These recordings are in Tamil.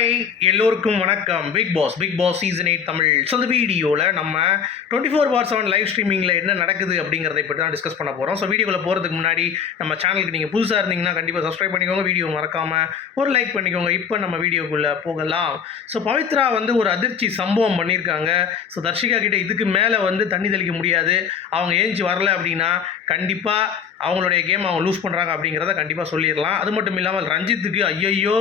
ஹாய் எல்லோருக்கும் வணக்கம். Big boss big boss season eight Tamil so அந்த வீடியோவில் நம்ம twenty four by seven live ஸ்ட்ரீமிங்கில் என்ன நடக்குது அப்படிங்கிறத பற்றி தான் டிஸ்கஸ் பண்ண போகிறோம் ஸோ வீடியோவில் போகிறதுக்கு முன்னாடி நம்ம சேனலுக்கு நீங்கள் புதுசாக இருந்தீங்கன்னா கண்டிப்பாக சப்ஸ்கிரைப் பண்ணிக்கோங்க. வீடியோ மறக்காமல் ஒரு லைக் பண்ணிக்கோங்க. இப்போ நம்ம வீடியோக்குள்ளே போகலாம். ஸோ பவித்ரா வந்து ஒரு அதிர்ச்சி சம்பவம் பண்ணியிருக்காங்க. ஸோ தர்ஷிகா கிட்டே இதுக்கு மேலே வந்து தண்ணி தெளிக்க முடியாது. அவங்க ஏஞ்சி வரல அப்படின்னா கண்டிப்பாக அவங்களுடைய கேம் அவங்க லூஸ் பண்ணுறாங்க அப்படிங்கிறத கண்டிப்பாக சொல்லிடலாம். அது மட்டும் இல்லாமல் ரஞ்சித்துக்கு ஐயையோ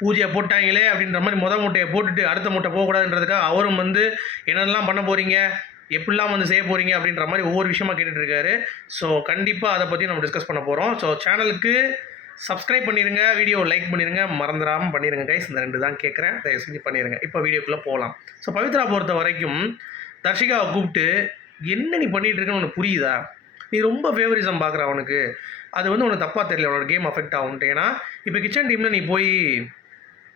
பூஜையை போட்டாங்களே அப்படின்ற மாதிரி முத மூட்டையை போட்டுட்டு அடுத்த மூட்டை போகக்கூடாதுன்றதுக்காக அவரும் வந்து என்னெல்லாம் பண்ண போகிறீங்க எப்படிலாம் வந்து செய்ய போகிறீங்க அப்படின்ற மாதிரி ஒவ்வொரு விஷயமா கேட்டுட்ருக்காரு ஸோ கண்டிப்பாக அதை பற்றி நம்ம டிஸ்கஸ் பண்ண போகிறோம் ஸோ சேனலுக்கு சப்ஸ்கிரைப் பண்ணிடுங்க வீடியோ லைக் பண்ணிடுங்க மறந்துடாமல் பண்ணிடுங்க கைஸ் இந்த ரெண்டு தான் கேட்குறேன் தயவு செஞ்சு பண்ணிடுங்க இப்போ வீடியோக்குள்ளே போகலாம் ஸோ பவித்ரா பொறுத்த வரைக்கும் தர்ஷிகாவை கூப்பிட்டு என்ன நீ பண்ணிகிட்டு இருக்கன்னு உனக்கு புரியுதா? நீ ரொம்ப ஃபேவரிசம் பார்க்குற அவனுக்கு. அது வந்து உனக்கு தப்பாக தெரியல. உனக்கு கேம் அஃபெக்ட் ஆகும்ட்டு. ஏன்னா இப்போ கிச்சன் டீமில் நீ போய்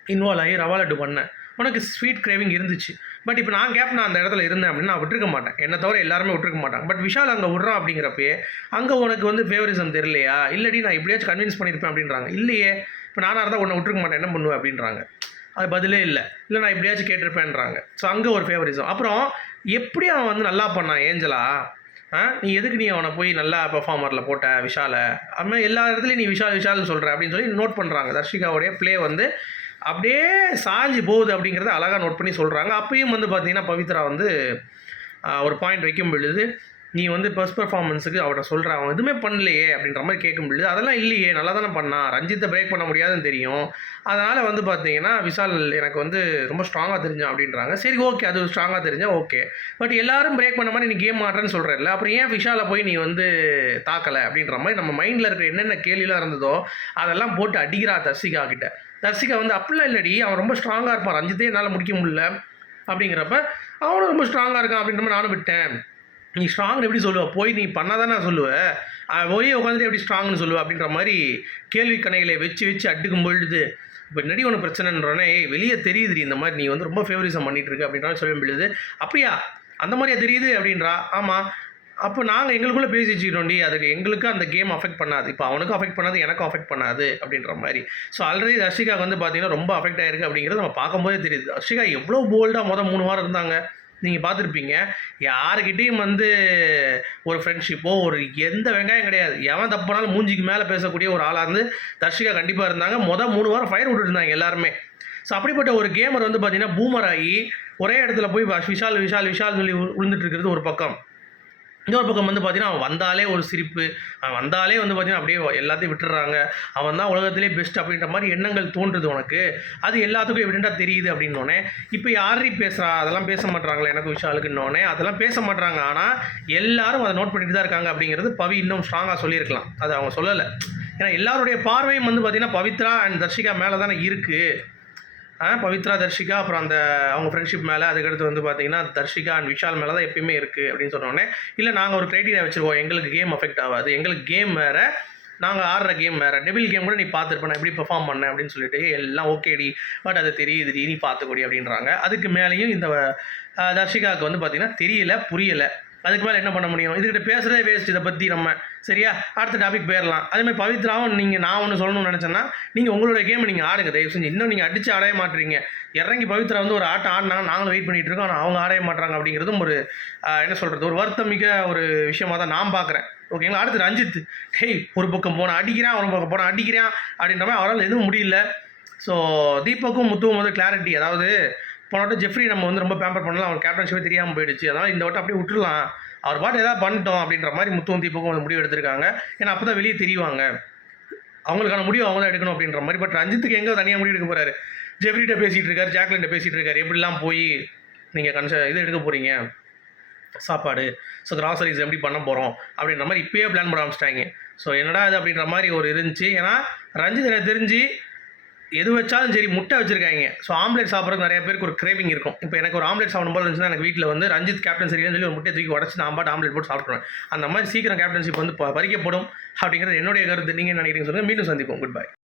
இன்வால்வ் ஆகி ரவா லட்டு பண்ணேன். உனக்கு ஸ்வீட் கிரேவிங் இருந்துச்சு. பட் இப்போ நான் கேப் நான் அந்த இடத்துல இருந்தேன் அப்படின்னு நான் விட்டுருக்க மாட்டேன். என்னை தவிர எல்லாருமே விட்டுருக்க மாட்டாங்க. பட் விஷால் அங்கே விட்றான் அப்படிங்கிறப்பே அங்கே உனக்கு வந்து ஃபேவரிசம் தெரியலையா? இல்லடி நான் இப்படியாச்சும் கன்வின்ஸ் பண்ணியிருப்பேன் அப்படின்றாங்க. இல்லையே. இப்போ நானாக இருந்தால் உன்னை விட்டுருக்க மாட்டேன். என்ன பண்ணுவேன் அப்படின்றாங்க. அது பதிலே இல்லை. இல்லை நான் இப்படியாச்சும் கேட்டிருப்பேன்றாங்க. ஸோ அங்கே ஒரு ஃபேவரிசம் அப்புறம் எப்படி அவன் வந்து நல்லா பண்ணான் ஏஞ்சலா? ஆ? நீ எதுக்கு நீ அவனை போய் நல்லா பெர்ஃபார்மரில் போட்ட விஷாலை? அதுமாதிரி எல்லா இடத்துலையும் நீ விஷால் விஷால்னு சொல்கிற அப்படின்னு சொல்லி நோட் பண்ணுறாங்க தர்ஷிகாவுடைய ப்ளே வந்து அப்படியே சாஞ்சு போகுது அப்படிங்கிறத அழகாக நோட் பண்ணி சொல்கிறாங்க அப்பயும் வந்து பார்த்தீங்கன்னா பவித்ரா வந்து ஒரு பாயிண்ட் வைக்கும் பொழுது நீ வந்து ஃபர்ஸ்ட் பெர்ஃபார்மன்ஸுக்கு அவட்ட சொல்கிற அவன் எதுவுமே பண்ணலையே அப்படின்ற மாதிரி கேட்கும் பொழுது அதெல்லாம் இல்லையே நல்லா தானே பண்ணான் ரஞ்சித்தை பிரேக் பண்ண முடியாதுன்னு தெரியும். அதனால் வந்து பார்த்தீங்கன்னா விஷால் எனக்கு வந்து ரொம்ப ஸ்ட்ராங்காக தெரிஞ்சான் அப்படின்றாங்க. சரி ஓகே அது ஸ்ட்ராங்காக தெரிஞ்சால் ஓகே பட் எல்லாரும் பிரேக் பண்ண மாதிரி நீ கேம் ஆடுறேன்னு சொல்கிறல்ல அப்புறம் ஏன் விஷாலை போய் நீ வந்து தாக்கலை அப்படின்ற மாதிரி நம்ம மைண்டில் இருக்கிற என்னென்ன கேள்விலாம் இருந்ததோ அதெல்லாம் போட்டு அடிக்கிறா தர்சிகா கிட்ட. தர்சிகா வந்து அப்படிலாம் இல்லடி அவன் ரொம்ப ஸ்ட்ராங்காக இருப்பான். ரஞ்சித்தே என்னால் முடிக்க முடியல. அப்படிங்கிறப்ப அவனும் ரொம்ப ஸ்ட்ராங்காக இருக்கான். அப்படின்ற மாதிரி நானும் விட்டேன். நீ ஸ்ட்ராங்னு எப்படி சொல்லுவ? போய் நீ பண்ணாதானே நான் சொல்லுவேன் ஒரே உட்காந்துட்டு எப்படி ஸ்ட்ராங்னு சொல்லுவ? அப்படின்ற மாதிரி கேள்வி கணைகளை வச்சு வச்சு அட்டுக்கும் பொழுது இப்போ நடி ஒன்று பிரச்சனைன்றோடனே வெளியே தெரியுதுடி இந்த மாதிரி நீ வந்து ரொம்ப ஃபேவரிசம் பண்ணிகிட்டு இருக்க. அப்படின்ற மாதிரி சொல்ல பொழுது அப்படியா? அந்த மாதிரியா தெரியுது? அப்படின்றா. ஆமாம் அப்போ நாங்கள் எங்களுக்குள்ளே பேசி வச்சுக்கிட்டோண்டி அதுக்கு எங்களுக்கு அந்த கேம் அஃபெக்ட் பண்ணாது. இப்போ அவனுக்கும் அஃபெக்ட் பண்ணாது எனக்கும் அஃபெக்ட் பண்ணாது அப்படின்ற மாதிரி. ஸோ ஆல்ரெடி ரஷிகா வந்து பார்த்தீங்கன்னா ரொம்ப அஃபெக்ட் ஆயிருக்கு அப்படிங்கிறது நம்ம பார்க்கும்போதே தெரியுது. ரஷிகா எவ்வளோ போல்டாக மொதல் மூணு வாரம் இருந்தாங்க? நீங்கள் பார்த்துருப்பீங்க. யாருக்கிட்டேயும் வந்து ஒரு ஃப்ரெண்ட்ஷிப்போ ஒரு எந்த வெங்காயம் கிடையாது. எவன் தப்புனாலும் மூஞ்சிக்கு மேலே பேசக்கூடிய ஒரு ஆளாக இருந்து தர்ஷிகா கண்டிப்பாக இருந்தாங்க. மொதல் மூணு வாரம் ஃபயர் விட்டுட்டு இருந்தாங்க எல்லாருமே. ஸோ அப்படிப்பட்ட ஒரு கேமர் வந்து பார்த்தீங்கன்னா பூமர் ஆகி ஒரே இடத்துல போய் விஷால் விஷால் விஷால் சொல்லி விழுந்துட்டு இருக்கிறது ஒரு பக்கம். இன்னொரு பக்கம் வந்து பார்த்தீங்கன்னா அவன் வந்தாலே ஒரு சிரிப்பு. அவன் வந்தாலே வந்து பார்த்தீங்கன்னா அப்படியே எல்லாத்தையும் விட்டுறாங்க. அவன் தான் உலகத்திலே பெஸ்ட் அப்படின்ற மாதிரி எண்ணங்கள் தோன்றுது உனக்கு. அது எல்லாத்துக்கும் எவிடெண்டாக தெரியுது அப்படின்னோடனே இப்போ யாரி பேசுகிறா அதெல்லாம் பேச மாட்டாங்களே எனக்கு விஷாலுக்குன்னொடனே அதெல்லாம் பேச மாட்டாங்க ஆனால் எல்லாரும் அதை நோட் பண்ணிட்டு தான் இருக்காங்க அப்படிங்கிறது பவி இன்னும் ஸ்ட்ராங்காக சொல்லியிருக்கலாம். அது அவங்க சொல்லலை. ஏன்னா எல்லாருடைய பார்வையும் வந்து பார்த்தீங்கன்னா பவித்ரா அண்ட் தர்ஷிகா மேலே தானே இருக்குது பவித்ரா தர்ஷிகா அப்புறம் அந்த அவங்க ஃப்ரெண்ட்ஷிப் மேலே அதுக்கடுத்து வந்து பார்த்தீங்கன்னா தர்ஷிகா அண்ட் விஷால் மேலே தான் எப்பயுமே இருக்குது அப்படின்னு சொன்னோடனே இல்லை நாங்கள் ஒரு க்ரைட்டீரியா வச்சுருவோம் எங்களுக்கு கேம் அஃபெக்ட் ஆகாது. எங்களுக்கு கேம் வேறு நாங்கள் ஆடுற கேம் வேறு. டெபிள் கேம் கூட நீ பார்த்துருப்ப நான் எப்படி பெர்ஃபார்ம் பண்ணேன் அப்படின்னு சொல்லிட்டு எல்லாம் ஓகேடி பட் அது தெரியுதுடி நீ பார்த்துக்கூடி அப்படின்றாங்க. அதுக்கு மேலேயும் இந்த தர்ஷிகாவுக்கு வந்து பார்த்தீங்கன்னா தெரியல புரியலை. அதுக்கு மேலே என்ன பண்ண முடியும்? இதுக்கிட்ட பேசுகிறதே வேஸ்ட் இதை பற்றி நம்ம. சரியா? அடுத்த டாபிக் போயிடலாம் அதேமாதிரி பவித்ராவும் நீங்கள் நான் ஒன்று சொல்லணும்னு நினச்சேன்னா நீங்கள் உங்களோட கேமை நீங்கள் ஆடுங்க. தயவு செஞ்சு. இன்னும் நீங்கள் அடித்து ஆடவே மாட்டீங்க. இறங்கி பவித்ரா வந்து ஒரு ஆட்டம் ஆடினாங்க நாங்களும் வெயிட் பண்ணிகிட்டு இருக்கோம். ஆனால் அவங்க ஆடைய மாட்றாங்க அப்படிங்கிறதும் ஒரு என்ன சொல்கிறது ஒரு வருத்தமிக்க ஒரு விஷயமாக தான் நான் பார்க்குறேன் ஓகேங்களா அடுத்து ரஞ்சித். டேய் ஒரு பக்கம் போன அடிக்கிறான் ஒரு பக்கம் போன அடிக்கிறான் அப்படின்ற மாதிரி அவரால் எதுவும் முடியல. ஸோ தீபக்கும் முத்துவும் வந்து கிளாரிட்டி அதாவது போன ஜெஃப்ரி நம்ம வந்து ரொம்ப பேம்பர் பண்ணலாம் அவர் கேப்டன்ஷிப்பே தெரியாமல் போயிடுச்சு. அதனால் இந்த வட்டம் அப்படியே விட்டுலாம் அவர் பாட்டு ஏதாவது பண்ணிட்டோம் அப்படின்ற மாதிரி முத்துவும் தீபக்கும் முடிவு எடுத்திருக்காங்க. ஏன்னா அப்போ தான் வெளியே தெரிவாங்க. அவங்களுக்கான முடிவு அவங்க தான் எடுக்கணும் அப்படின்ற மாதிரி. பட் ரஞ்சித்துக்கு எங்கே தனியாக முடிவு எடுக்க போகிறாரு ஜெஃப்ரிட்ட பேசிகிட்டு இருக்காரு ஜாக்லின்ட்ட பேசிகிட்டு இருக்காரு. எப்படிலாம் போய் நீங்கள் கன்ச இது எடுக்க போகிறீங்க சாப்பாடு. ஸோ கிராசரிஸ் எப்படி பண்ண போகிறோம் அப்படின்ற மாதிரி இப்பயே பிளான் பண்ண ஆரம்பிச்சிட்டாங்க. ஸோ என்னடா இது அப்படின்ற மாதிரி ஒரு இருந்துச்சு. ஏன்னா ரஞ்சித் எனக்கு தெரிஞ்சு எது வச்சாலும் சரி முட்டை வச்சிருக்காங்க. ஸோ ஆம்லெட் சாப்பிட்றதுக்கு நிறைய பேருக்கு ஒரு கிரேவிங் இருக்கும். இப்போ எனக்கு ஒரு ஆம்லெட் சாப்பிடும் போது இருந்துச்சுன்னா எனக்கு வீட்டில் வந்து ரஞ்சித் கேப்டன் சரியாக சொல்லி ஒரு முட்டை தூக்கி உடச்சி நான் பாட்டு ஆம்லெட் போட்டு சாப்பிட்ருவேன் அந்த மாதிரி சீக்கிரம் கேப்டன்ஷிப் வந்து பறிக்கப்படும் அப்படிங்கிறது என்னுடைய கருத்து. நீங்கள் நினைக்கிறீங்க சொல்லுங்கள் மீண்டும் சந்திப்போம். Good bye